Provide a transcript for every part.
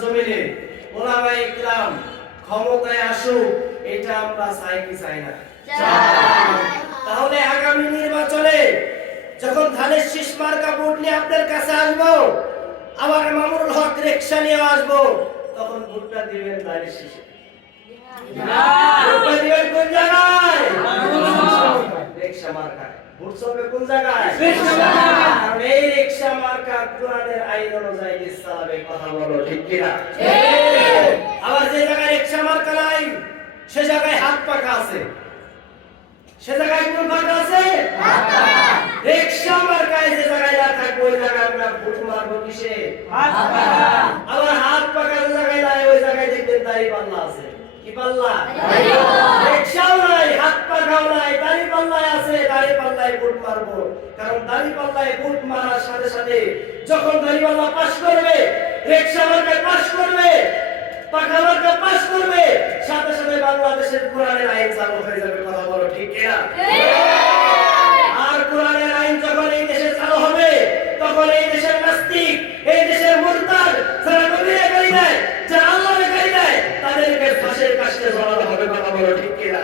জমিনে ওলামায়ে ইকরাম ক্ষমতায় আসুক, এটা আমরা চাই কি চাই না? তাহলে আগামী নির্বাচনে যখন ধানের শীষ মার্কা ভোট নিয়ে আপনার কাছে আসবো, আবার মামুনুল হক রিকশা নিয়ে আসবো, তখন ভোটটা দিবেন ধানের শীষে না, ভোটটা দিবেন কোন জায়গায়? রিকশা মার্কায়। ভোট চলবে কোন জায়গায়? কারণ এই রিকশা মার্কা কোরআনের আইন অনুযায়ী দেশ চালাবে। কথা বলো ঠিক কিনা? আবার যে জায়গায় রিকশা মার্কা নাই সে জায়গায় হাত পাকা আছে। সে জায়গায় কোন পাকা আছে? হাত পাকা। রিকশা মার্কায় যে জায়গায় না থাকবে ওই জায়গায় আমরা ভোট মারবো কিসে? হাত পাকা। আবার হাত পাকা যে জায়গায় নাই ওই জায়গায় দেখবেন দাড়িপাল্লা আছে। কি পাল্লা? রিকশাও নাই, হাত পাকাও নাই, দাড়িপাল্লায় আছে। দাড়িপাল্লায় ভোট মারবো, কারণ দাড়িপাল্লায় ভোট মারার সাথে সাথে যখন দাড়িপাল্লা পাস করবে, রিকশা মার্কায় পাস করবে, পাকা মার্কা পাস করবে, সাথে সাথে বাংলাদেশের কোরআনের আইন চালু হয়ে যাবে। কথা বলো ঠিক কিনা? আর কোরআনের আইন যখন এই দেশে চালু হবে, তখন এই দেশের নাস্তিক, এই দেশের মুরতাদ, যারা নবীরে গালি দেয়, যারা আল্লাহরে গালি দেয়, তাদেরকে ফাঁসির কাস্টে ঝোলানো হবে। কথা বলো ঠিক কিনা?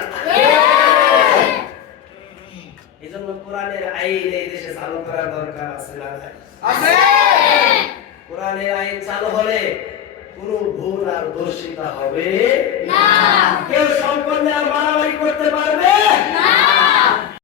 এইজন্য কোরআনের আইন এই দেশে চালু করার দরকার আছে না? আছে। কোরআনের আইন চালু হলে কোনো ভুল আর দোষিতা হবে না। কেউ সম্পন্ন আর মারামারি করতে পারবে